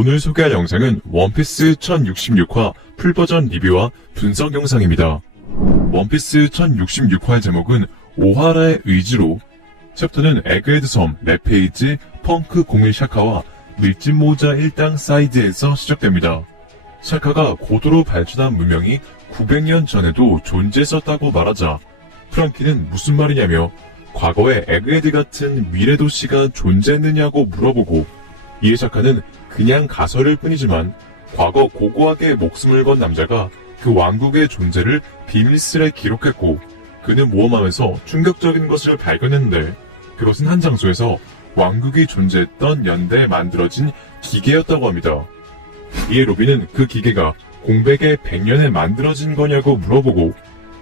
오늘 소개할 영상은 원피스 1066화 풀버전 리뷰와 분석 영상입니다. 원피스 1066화의 제목은 오하라의 의지로, 챕터는 에그헤드 섬, 랩페이지, 펑크 01 샤카와 밀짚 모자 1당 사이드에서 시작됩니다. 샤카가 고도로 발전한 문명이 900년 전에도 존재했었다고 말하자 프랑키는 무슨 말이냐며 과거에 에그헤드 같은 미래 도시가 존재했느냐고 물어보고, 이에 샤카는 그냥 가설일 뿐이지만 과거 고고하게 목숨을 건 남자가 그 왕국의 존재를 비밀스레 기록했고, 그는 모험하면서 충격적인 것을 발견했는데 그것은 한 장소에서 왕국이 존재했던 연대에 만들어진 기계였다고 합니다. 이에 로빈은 그 기계가 공백의 100년에 만들어진 거냐고 물어보고,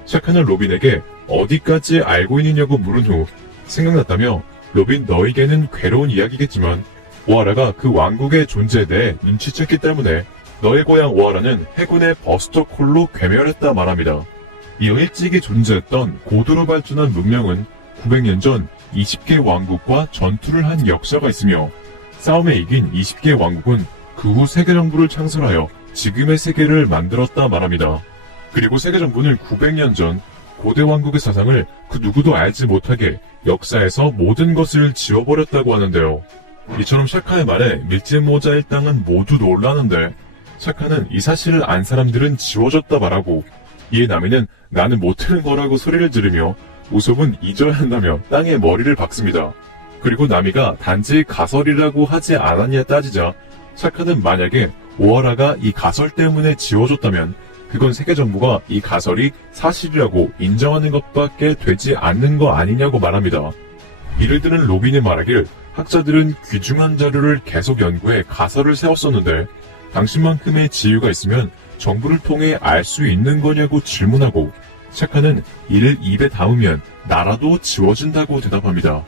샤카는 로빈에게 어디까지 알고 있느냐고 물은 후 생각났다며, 로빈 너에게는 괴로운 이야기겠지만 오하라가 그 왕국의 존재에 대해 눈치챘기 때문에 너의 고향 오하라는 해군의 버스터콜로 괴멸했다 말합니다. 이어 일찍이 존재했던 고도로 발전한 문명은 900년 전 20개 왕국과 전투를 한 역사가 있으며, 싸움에 이긴 20개 왕국은 그 후 세계정부를 창설하여 지금의 세계를 만들었다 말합니다. 그리고 세계정부는 900년 전 고대 왕국의 사상을 그 누구도 알지 못하게 역사에서 모든 것을 지워버렸다고 하는데요. 이처럼 샤카의 말에 밀짚 모자 일당은 모두 놀라는데, 샤카는 이 사실을 안 사람들은 지워졌다 말하고, 이에 나미는 나는 못하는 거라고 소리를 지르며 우섭은 잊어야 한다며 땅에 머리를 박습니다. 그리고 나미가 단지 가설이라고 하지 않았냐 따지자 샤카는 만약에 오하라가 이 가설 때문에 지워졌다면 그건 세계정부가 이 가설이 사실이라고 인정하는 것밖에 되지 않는 거 아니냐고 말합니다. 이를 들은 로빈이 말하길, 학자들은 귀중한 자료를 계속 연구해 가설을 세웠었는데 당신만큼의 지혜가 있으면 정부를 통해 알 수 있는 거냐고 질문하고, 샤카는 이를 입에 담으면 나라도 지워진다고 대답합니다.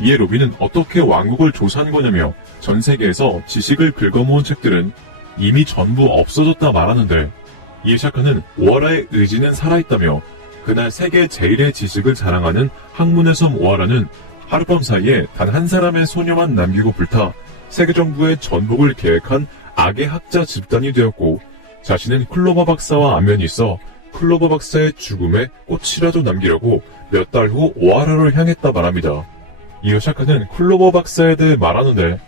이에 로빈은 어떻게 왕국을 조사한 거냐며 전 세계에서 지식을 긁어모은 책들은 이미 전부 없어졌다 말하는데, 이에 샤카는 오하라의 의지는 살아있다며 그날 세계 제일의 지식을 자랑하는 학문의 섬 오하라는 하룻밤 사이에 단 한 사람의 소녀만 남기고 불타 세계정부의 전복을 계획한 악의 학자 집단이 되었고, 자신은 클로버 박사와 안면이 있어 클로버 박사의 죽음에 꽃이라도 남기려고 몇 달 후 오하라를 향했다 말합니다. 이어 샤카는 클로버 박사에 대해 말하는데,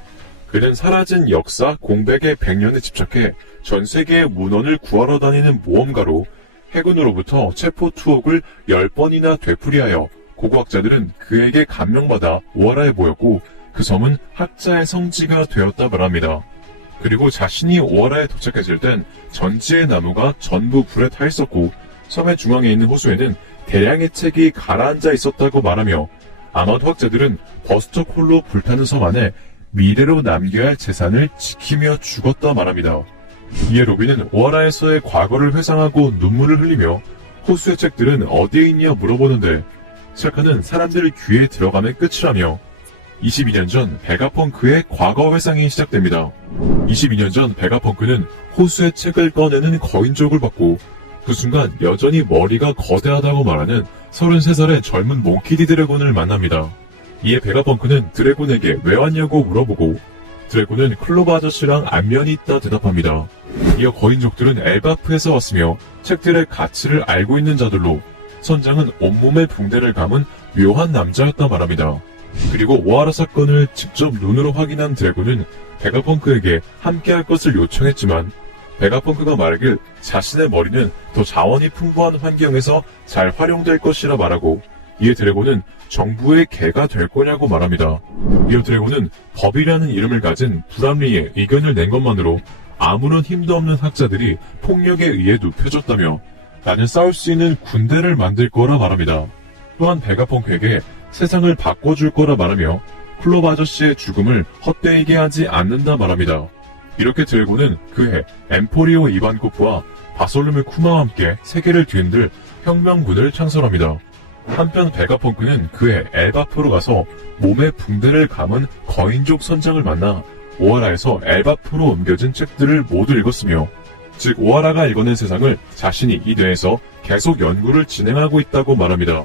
그는 사라진 역사 공백의 100년에 집착해 전 세계의 문헌을 구하러 다니는 모험가로 해군으로부터 체포 투옥을 10번이나 되풀이하여 고고학자들은 그에게 감명받아 오하라에 모였고, 그 섬은 학자의 성지가 되었다 말합니다. 그리고 자신이 오하라에 도착했을 땐 전지의 나무가 전부 불에 타 있었고, 섬의 중앙에 있는 호수에는 대량의 책이 가라앉아 있었다고 말하며, 아마도 학자들은 버스터콜로 불타는 섬 안에 미래로 남겨야 할 재산을 지키며 죽었다 말합니다. 이에 로빈은 오하라에서의 과거를 회상하고 눈물을 흘리며 호수의 책들은 어디에 있냐 물어보는데, 샤카는 사람들 귀에 들어가면 끝이라며 22년 전 베가펑크의 과거 회상이 시작됩니다. 22년 전 베가펑크는 호수의 책을 꺼내는 거인족을 봤고, 그 순간 여전히 머리가 거대하다고 말하는 33살의 젊은 몽키디 드래곤을 만납니다. 이에 베가펑크는 드래곤에게 왜 왔냐고 물어보고, 드래곤은 클로버 아저씨랑 안면이 있다 대답합니다. 이어 거인족들은 엘바프에서 왔으며 책들의 가치를 알고 있는 자들로, 선장은 온몸에 붕대를 감은 묘한 남자였다 말합니다. 그리고 오하라 사건을 직접 눈으로 확인한 드래곤은 베가펑크에게 함께할 것을 요청했지만, 베가펑크가 말하길 자신의 머리는 더 자원이 풍부한 환경에서 잘 활용될 것이라 말하고, 이에 드래곤은 정부의 개가 될 거냐고 말합니다. 이어 드래곤은 법이라는 이름을 가진 불합리의 의견을 낸 것만으로 아무런 힘도 없는 학자들이 폭력에 의해 눕혀졌다며 나는 싸울 수 있는 군대를 만들 거라 말합니다. 또한 베가펑크에게 세상을 바꿔줄 거라 말하며 클로버 아저씨의 죽음을 헛되이게 하지 않는다 말합니다. 이렇게 드래곤은 그해 엠포리오 이반코프와 바솔루메 쿠마와 함께 세계를 뒤흔들 혁명군을 창설합니다. 한편 베가펑크는 그해 엘바프로 가서 몸에 붕대를 감은 거인족 선장을 만나 오하라에서 엘바프로 옮겨진 책들을 모두 읽었으며, 즉 오하라가 읽어낸 세상을 자신이 이 뇌에서 계속 연구를 진행하고 있다고 말합니다.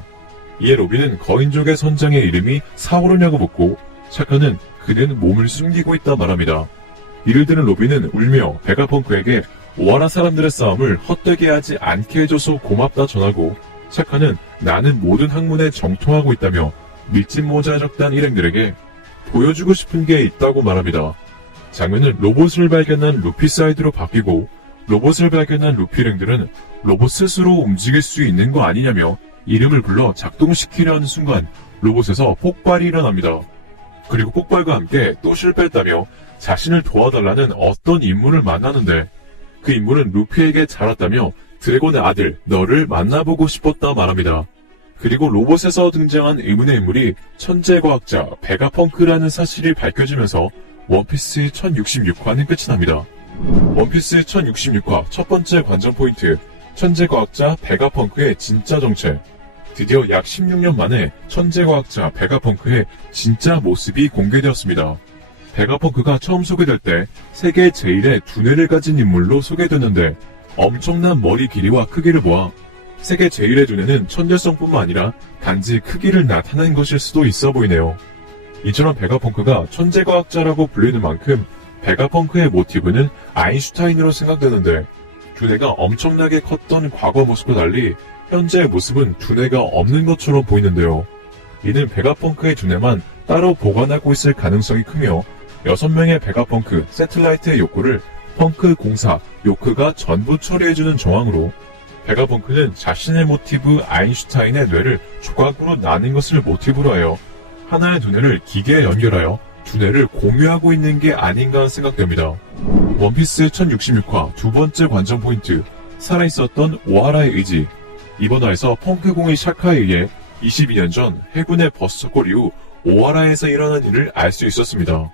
이에 로빈은 거인족의 선장의 이름이 사오르냐고 묻고, 샤카는 그는 몸을 숨기고 있다 말합니다. 이를 들은 로빈은 울며 베가펑크에게 오하라 사람들의 싸움을 헛되게 하지 않게 해줘서 고맙다 전하고, 샤카는 나는 모든 학문에 정통하고 있다며 밀짚모자 적단 일행들에게 보여주고 싶은 게 있다고 말합니다. 장면은 로봇을 발견한 루피 사이드로 바뀌고, 로봇을 발견한 루피 일행들은 로봇 스스로 움직일 수 있는 거 아니냐며 이름을 불러 작동시키려 하는 순간 로봇에서 폭발이 일어납니다. 그리고 폭발과 함께 또 실패했다며 자신을 도와달라는 어떤 인물을 만나는데, 그 인물은 루피에게 잘왔다며 드래곤의 아들 너를 만나보고 싶었다 말합니다. 그리고 로봇에서 등장한 의문의 인물이 천재과학자 베가펑크라는 사실이 밝혀지면서 원피스 1066화는 끝이 납니다. 원피스 1066화 첫 번째 관전 포인트, 천재과학자 베가펑크의 진짜 정체. 드디어 약 16년 만에 천재과학자 베가펑크의 진짜 모습이 공개되었습니다. 베가펑크가 처음 소개될 때 세계 제1의 두뇌를 가진 인물로 소개됐는데, 엄청난 머리 길이와 크기를 보아 세계 제1의 두뇌는 천재성뿐만 아니라 단지 크기를 나타낸 것일 수도 있어 보이네요. 이처럼 베가펑크가 천재과학자라고 불리는 만큼 베가펑크의 모티브는 아인슈타인으로 생각되는데, 두뇌가 엄청나게 컸던 과거 모습과 달리 현재의 모습은 두뇌가 없는 것처럼 보이는데요. 이는 베가펑크의 두뇌만 따로 보관하고 있을 가능성이 크며, 6명의 베가펑크 세틀라이트의 욕구를 펑크 공사 요크가 전부 처리해주는 정황으로, 베가펑크는 자신의 모티브 아인슈타인의 뇌를 조각으로 나눈 것을 모티브로 하여 하나의 두뇌를 기계에 연결하여 두뇌를 공유하고 있는 게 아닌가 생각됩니다. 원피스 1066화 두 번째 관전 포인트, 살아있었던 오하라의 의지. 이번 화에서 펑크공의 샤카에 의해 22년 전 해군의 버스콜 이후 오하라에서 일어난 일을 알 수 있었습니다.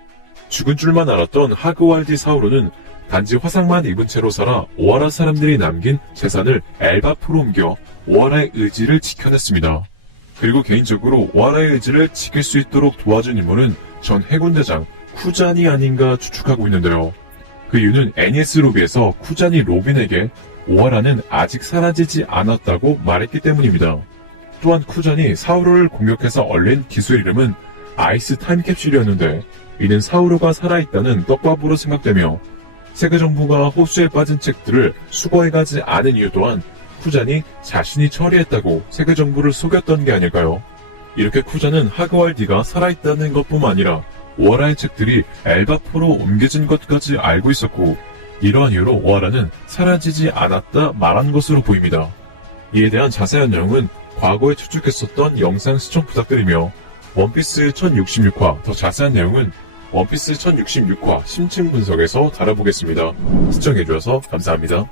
죽은 줄만 알았던 하그왈디 사우로는 단지 화상만 입은 채로 살아 오하라 사람들이 남긴 재산을 엘바프로 옮겨 오하라의 의지를 지켜냈습니다. 그리고 개인적으로 오하라의 의지를 지킬 수 있도록 도와준 인물은 전 해군대장 쿠잔이 아닌가 추측하고 있는데요. 그 이유는 애니스 로비에서 쿠잔이 로빈에게 오하라는 아직 사라지지 않았다고 말했기 때문입니다. 또한 쿠잔이 사우로를 공격해서 얼린 기술 이름은 아이스 타임캡슐이었는데, 이는 사우로가 살아있다는 떡밥으로 생각되며, 세계 정부가 호수에 빠진 책들을 수거해가지 않은 이유 또한 쿠잔이 자신이 처리했다고 세계 정부를 속였던 게 아닐까요? 이렇게 쿠잔은 하그왈디가 살아있다는 것뿐만 아니라 오하라의 책들이 엘바프로 옮겨진 것까지 알고 있었고, 이러한 이유로 오하라는 사라지지 않았다 말한 것으로 보입니다. 이에 대한 자세한 내용은 과거에 추측했었던 영상 시청 부탁드리며, 원피스 1066화 더 자세한 내용은 원피스 1066화 심층 분석에서 다뤄보겠습니다. 시청해주셔서 감사합니다.